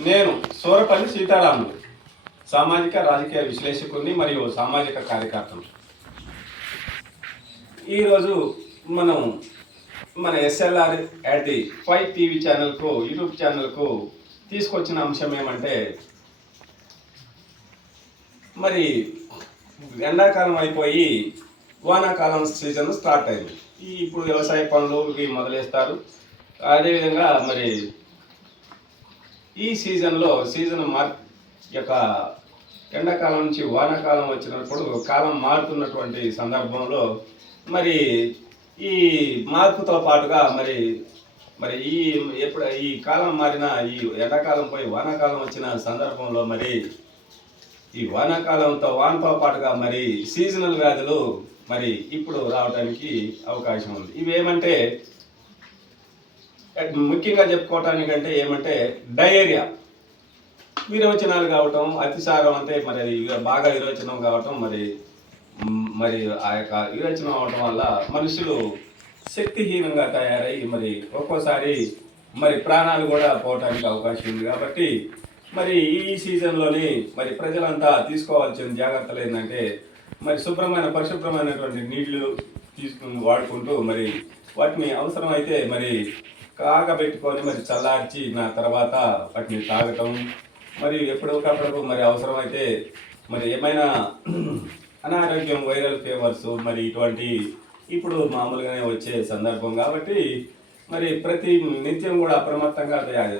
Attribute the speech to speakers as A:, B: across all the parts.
A: నేను సూరపల్లి సీతారాములు సామాజిక రాజకీయ విశ్లేషకుని మరియు సామాజిక కార్యకర్తను. ఈరోజు మనం మన SLR at the five TV ఛానల్కు యూట్యూబ్ ఛానల్కు తీసుకొచ్చిన అంశం ఏమంటే మరి ఎండాకాలం అయిపోయి వానాకాలం సీజన్ స్టార్ట్ అయింది. ఇప్పుడు వ్యవసాయ పనులు ఇవి మొదలేస్తారు. అదేవిధంగా మరి ఈ సీజన్లో సీజన్ మార్ యొక్క ఎండాకాలం నుంచి వానాకాలం వచ్చినప్పుడు కాలం మారుతున్నటువంటి సందర్భంలో మరి ఈ మార్పుతో పాటుగా మరి మరి ఈ ఎప్పుడు ఈ కాలం మారిన ఈ ఎండాకాలం పోయి వానాకాలం వచ్చిన సందర్భంలో మరి ఈ వానాకాలంతో వానతో పాటుగా మరి సీజనల్ వ్యాధులు మరి ఇప్పుడు రావడానికి అవకాశం ఉంది. ఇవేమంటే ముఖ్యంగా చెప్పుకోవటానికంటే ఏమంటే డయేరియా. విరోచనాలు కావటం అతిసారం అంటే మరి అది బాగా విరోచనం కావటం మరి మరి ఆ యొక్క విరోచనం అవటం వల్ల మనుషులు శక్తిహీనంగా తయారై మరి ఒక్కోసారి మరి ప్రాణాలు కూడా పోవటానికి అవకాశం ఉంది కాబట్టి మరి ఈ సీజన్లోని మరి ప్రజలంతా తీసుకోవాల్సిన జాగ్రత్తలు ఏంటంటే మరి శుభ్రమైన పరిశుభ్రమైనటువంటి నీళ్ళు తీసుకుని వాడుకుంటూ మరి వాటిని అవసరమైతే మరి కాగబెట్టుకొని మరి చల్లార్చి నా తర్వాత వాటిని తాగటం. మరి ఎప్పుడొకప్పుడు మరి అవసరమైతే మరి ఏమైనా అనారోగ్యం వైరల్ ఫీవర్స్ మరి ఇటువంటి ఇప్పుడు మామూలుగానే వచ్చే సందర్భం కాబట్టి మరి ప్రతి నిత్యం కూడా అప్రమత్తంగా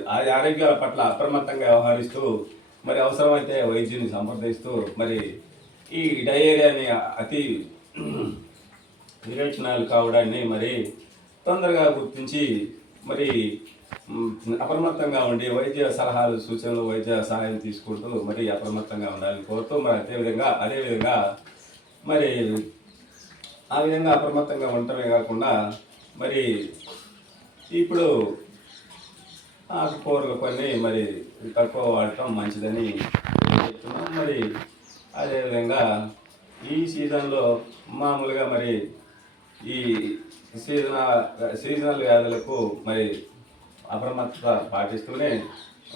A: ఆ ఆరోగ్యాల పట్ల అప్రమత్తంగా వ్యవహరిస్తూ మరి అవసరమైతే వైద్యుని సంప్రదిస్తూ మరి ఈ డయేరియాని అతి విరేచనాలు కావడాన్ని మరి తొందరగా గుర్తించి మరి అప్రమత్తంగా ఉండి వైద్య సలహాలు సూచనలు వైద్య సహాయం తీసుకుంటూ మరి అప్రమత్తంగా ఉండాలని కోరుతూ మరి అదేవిధంగా అదేవిధంగా మరి ఆ విధంగా అప్రమత్తంగా ఉండటమే కాకుండా మరి ఇప్పుడు ఆకుకూరలు కొన్ని మరి తక్కువ వాడటం మంచిదని చెప్తున్నాం. మరి అదేవిధంగా ఈ సీజన్లో మామూలుగా మరి ఈ సీజన సీజనల్ వ్యాధులకు మరి అప్రమత్తత పాటిస్తూనే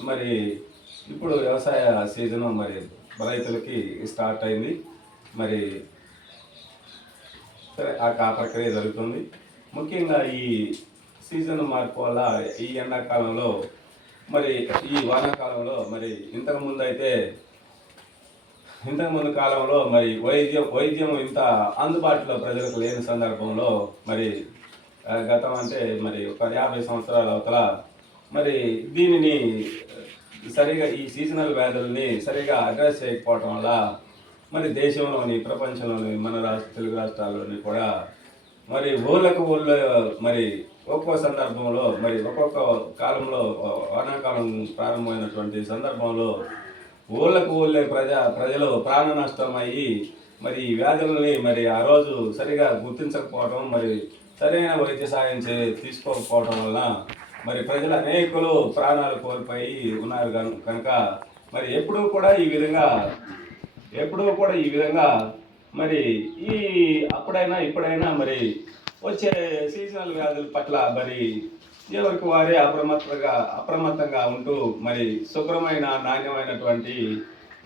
A: మరి ఇప్పుడు వ్యవసాయ సీజను మరి రైతులకి స్టార్ట్ అయింది. మరి సరే ఆ కా ప్రక్రియ జరుగుతుంది. ముఖ్యంగా ఈ సీజన్ మార్పు వల్ల ఈ ఎండాకాలంలో మరి ఈ వానాకాలంలో మరి ఇంతకు ముందు అయితే ఇంతకుముందు కాలంలో మరి వైద్యం వైద్యం ఇంత అందుబాటులో ప్రజలకు లేని సందర్భంలో మరి గతం అంటే మరి ఒక యాభై సంవత్సరాల అవతల మరి దీనిని సరిగా ఈ సీజనల్ వ్యాధుల్ని సరిగా అడ్రస్ చేయకపోవటం వల్ల మరి దేశంలోని ప్రపంచంలోని మన రాష్ట్ర తెలుగు రాష్ట్రాల్లోని కూడా మరి ఊళ్ళకు ఊళ్ళో మరి ఒక్కో సందర్భంలో మరి ఒక్కొక్క కాలంలో వానాకాలం ప్రారంభమైనటువంటి సందర్భంలో ఊళ్ళకు ఊళ్ళే ప్రజా ప్రజలు ప్రాణ నష్టం అయ్యి మరి ఈ వ్యాధులని మరి ఆ రోజు సరిగా గుర్తించకపోవడం మరి సరైన వైద్య సాయం చే తీసుకోకపోవడం వలన మరి ప్రజలు అనేకులు ప్రాణాలు కోల్పోయి ఉన్నారు కనుక మరి ఎప్పుడూ కూడా ఈ విధంగా ఎప్పుడూ కూడా ఈ విధంగా మరి ఈ అప్పుడైనా ఇప్పుడైనా మరి వచ్చే సీజనల్ వ్యాధుల పట్ల మరి ఎవరికి వారే అప్రమత్తంగా అప్రమత్తంగా ఉంటూ మరి శుభ్రమైన నాణ్యమైనటువంటి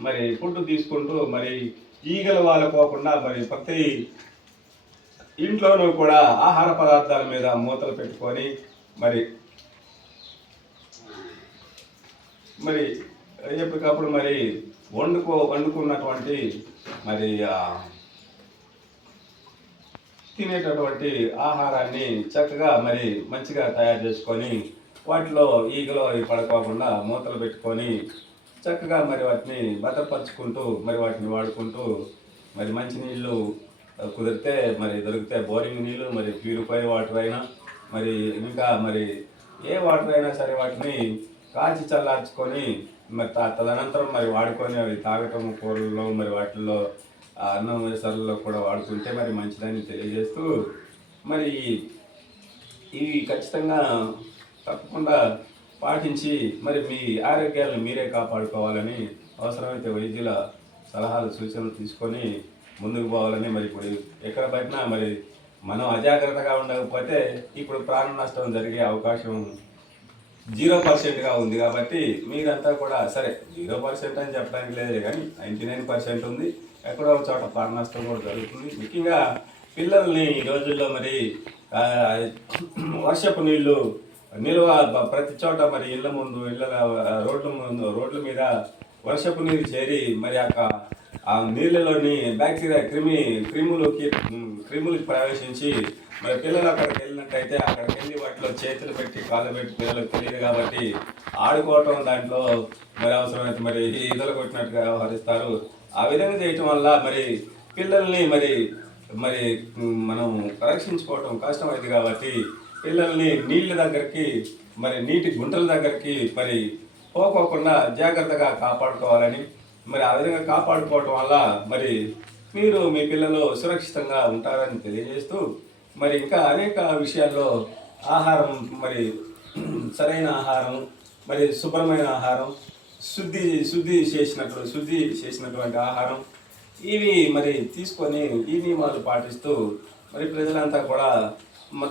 A: మరి ఫుడ్ తీసుకుంటూ మరి ఈగలు వాళ్ళకోకుండా మరి ప్రతి ఇంట్లోనూ కూడా ఆహార పదార్థాల మీద మూతలు పెట్టుకొని మరి మరి ఎప్పటికప్పుడు మరి వండుకో వండుకున్నటువంటి మరి తినేటటువంటి ఆహారాన్ని చక్కగా మరి మంచిగా తయారు చేసుకొని వాటిలో ఈగలు అవి పడుకోకుండా మూతలు పెట్టుకొని చక్కగా మరి వాటిని భద్రపరుచుకుంటూ మరి వాటిని వాడుకుంటూ మరి మంచినీళ్ళు కుదిరితే మరి దొరికితే బోరింగ్ నీళ్ళు మరి ప్యూరిఫై వాటర్ అయినా మరి ఇంకా మరి ఏ వాటర్ అయినా సరే వాటిని కాచి చల్లార్చుకొని మరి తదనంతరం మరి వాడుకొని అవి తాగటం కూరల్లో మరి వాటిల్లో ఆ అన్నం వేసాలలో కూడా వాడుకుంటే మరి మంచిదని తెలియజేస్తూ మరి ఇవి ఖచ్చితంగా తప్పకుండా పాటించి మరి మీ ఆరోగ్యాలను మీరే కాపాడుకోవాలని అవసరమైతే వైద్యుల సలహాలు సూచనలు తీసుకొని ముందుకు పోవాలని మరి ఇప్పుడు ఎక్కడ పట్టినా మరి మనం అజాగ్రత్తగా ఉండకపోతే ఇప్పుడు ప్రాణ నష్టం జరిగే అవకాశం జీరో పర్సెంట్గా ఉంది కాబట్టి మీరంతా కూడా సరే జీరో పర్సెంట్ అని చెప్పడానికి లేదు కానీ నైంటీ నైన్ పర్సెంట్ ఉంది. ఎక్కడో ఒక చోట ప్రాణనష్టం కూడా జరుగుతుంది. ముఖ్యంగా పిల్లల్ని ఈ రోజుల్లో మరి వర్షపు నీళ్ళు నిల్వ ప్రతి చోట మరి ఇళ్ళ ముందు ఇళ్ళ రోడ్ల ముందు రోడ్ల మీద వర్షపు నీరు చేరి మరి ఆ ఆ నీళ్ళలోని బ్యాక్టీరియా క్రిమి క్రిములకి ఉమ్, ప్రవేశించి మరి పిల్లలు అక్కడికి వెళ్ళినట్టయితే అక్కడికి వెళ్ళి వాటిలో చేతులు పెట్టి కాళ్ళు పెట్టి పిల్లలకు తెలియదు కాబట్టి ఆడుకోవటం దాంట్లో మరి అవసరమైతే మరి ఈదలు కొట్టినట్టుగా వ్యవహరిస్తారు. ఆ విధంగా చేయటం వల్ల మరి పిల్లల్ని మరి మరి మనం రక్షించుకోవటం కష్టమైంది కాబట్టి పిల్లల్ని నీళ్ళ దగ్గరికి మరి నీటి గుంటల దగ్గరికి మరి పోకోకుండా జాగ్రత్తగా కాపాడుకోవాలని మరి ఆ విధంగా కాపాడుకోవటం వల్ల మరి మీరు మీ పిల్లలు సురక్షితంగా ఉంటారని తెలియజేస్తూ మరి ఇంకా అనేక విషయాల్లో ఆహారం మరి సరైన ఆహారం మరి శుభ్రమైన ఆహారం శుద్ధి శుద్ధి చేసినట్లు శుద్ధి చేసినటువంటి ఆహారం. ఇవి మరి తీసుకొని ఈ నియమాలు పాటిస్తూ మరి ప్రజలంతా కూడా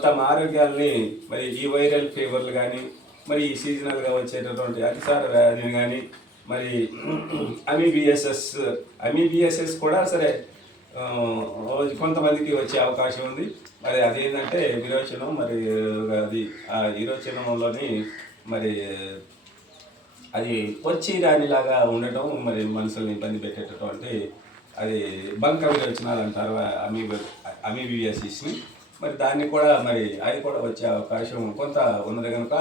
A: తమ ఆరోగ్యాల్ని మరి ఈ వైరల్ ఫీవర్లు కానీ మరి ఈ సీజనల్గా వచ్చేటటువంటి అతిసార వ్యాధిని కానీ మరి అమీబిఎస్ఎస్ అమీబిఎస్ఎస్ కూడా సరే కొంతమందికి వచ్చే అవకాశం ఉంది. మరి అదేంటంటే విరోచనం మరి అది ఆ విరోచనంలోని మరి అది వచ్చి రానిలాగా ఉండటం మరి మనుషుల్ని ఇబ్బంది అంటే అది బంక విరోచనాలు అంటారు అమీబి అమీబియాసిస్ని మరి దాన్ని కూడా మరి అది కూడా వచ్చే అవకాశం కొంత ఉన్నది కనుక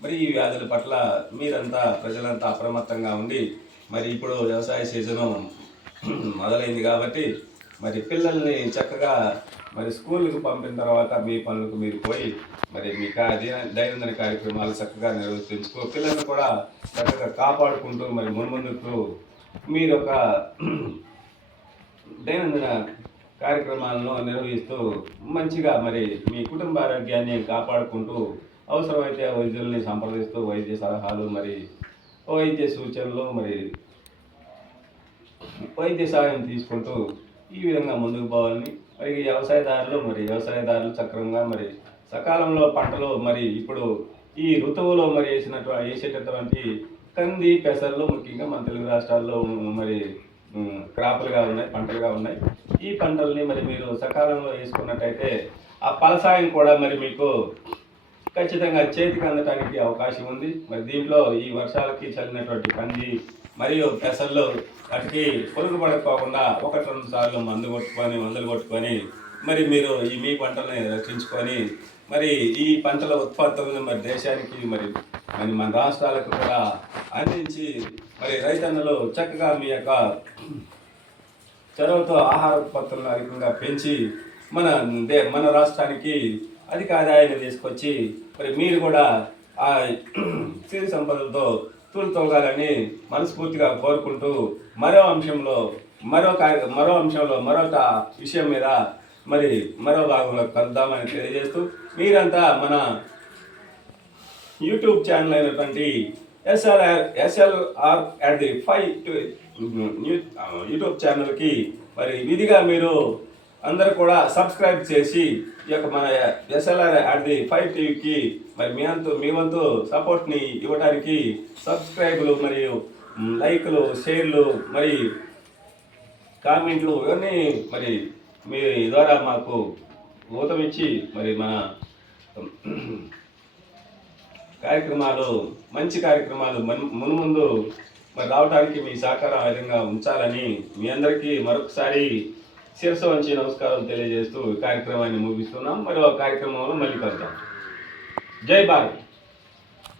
A: మరి ఈ వ్యాధుల పట్ల మీరంతా ప్రజలంతా అప్రమత్తంగా ఉండి మరి ఇప్పుడు వ్యవసాయ సీజను మొదలైంది కాబట్టి మరి పిల్లల్ని చక్కగా మరి స్కూల్కి పంపిన తర్వాత మీ పనులకు మీరు పోయి మరి మీ కా దైనందిన కార్యక్రమాలు చక్కగా నిర్వర్తించుకో పిల్లల్ని కూడా చక్కగా కాపాడుకుంటూ మరి మున్ముందుకు మీరు ఒక దైనందిన కార్యక్రమాలను నిర్వహిస్తూ మంచిగా మరి మీ కుటుంబ ఆరోగ్యాన్ని కాపాడుకుంటూ అవసరమైతే వైద్యుల్ని సంప్రదిస్తూ వైద్య సలహాలు మరి వైద్య సూచనలు మరి వైద్య సహాయం తీసుకుంటూ ఈ విధంగా ముందుకు పోవాలని మరి ఈ వ్యవసాయదారులు మరి వ్యవసాయదారులు చక్రంగా మరి సకాలంలో పంటలు మరి ఇప్పుడు ఈ ఋతువులో మరి వేసినట్టు వేసేటటువంటి కంది పెసర్లు ముఖ్యంగా మన తెలుగు రాష్ట్రాల్లో మరి క్రాపులుగా ఉన్నాయి పంటలుగా ఉన్నాయి. ఈ పంటల్ని మరి మీరు సకాలంలో వేసుకున్నట్టయితే ఆ ఫలసాయం కూడా మరి మీకు ఖచ్చితంగా చేతికి అందటానికి అవకాశం ఉంది. మరి దీంట్లో ఈ వర్షాలకి చల్లినటువంటి కంది మరియు పెసల్లో వాటికి పురుగు పడకపోకుండా ఒకటి రెండు సార్లు మందు కొట్టుకొని మందులు కొట్టుకొని మరి మీరు ఈ మీ పంటల్ని రక్షించుకొని మరి ఈ పంటల ఉత్పత్తులను మరి దేశానికి మరి మరి మన రాష్ట్రాలకు కూడా అందించి మరి రైతన్నలు చక్కగా మీ యొక్క చొరవతో ఆహార ఉత్పత్తులను అధికంగా పెంచి మన దే మన రాష్ట్రానికి అధిక ఆదాయాన్ని తీసుకొచ్చి మరి మీరు కూడా ఆ సిరి సంపదలతో తూలుతోగాలని మనస్ఫూర్తిగా కోరుకుంటూ మరో అంశంలో మరో మరో అంశంలో మరొక విషయం మీద మరి మరో భాగంలో కలుద్దామని తెలియజేస్తూ మీరంతా మన యూట్యూబ్ ఛానల్ అయినటువంటి SLR SLR at the five YouTube ఛానల్కి మరి విధిగా మీరు అందరూ కూడా సబ్స్క్రైబ్ చేసి ఈ యొక్క మన ఎస్ఎల్ఆర్ అట్ ది ఫైవ్ టీవీకి మరి మీ అంతు మీ వంతు సపోర్ట్ని ఇవ్వడానికి సబ్స్క్రైబ్లు మరియు లైక్లు షేర్లు మరి కామెంట్లు ఇవన్నీ మరి మీ ద్వారా మాకు ఊతమిచ్చి మరి మన కార్యక్రమాలు మంచి కార్యక్రమాలు మన్ మున్ముందు మరి రావడానికి మీ సహకారం విధంగా ఉంచాలని మీ అందరికీ మరొకసారి శిరస్సు వంచి నమస్కారం తెలియజేస్తూ కార్యక్రమాన్ని ముగిస్తున్నాం. మరి ఒక కార్యక్రమంలో మళ్ళీ కలుద్దాం. జై భారత్.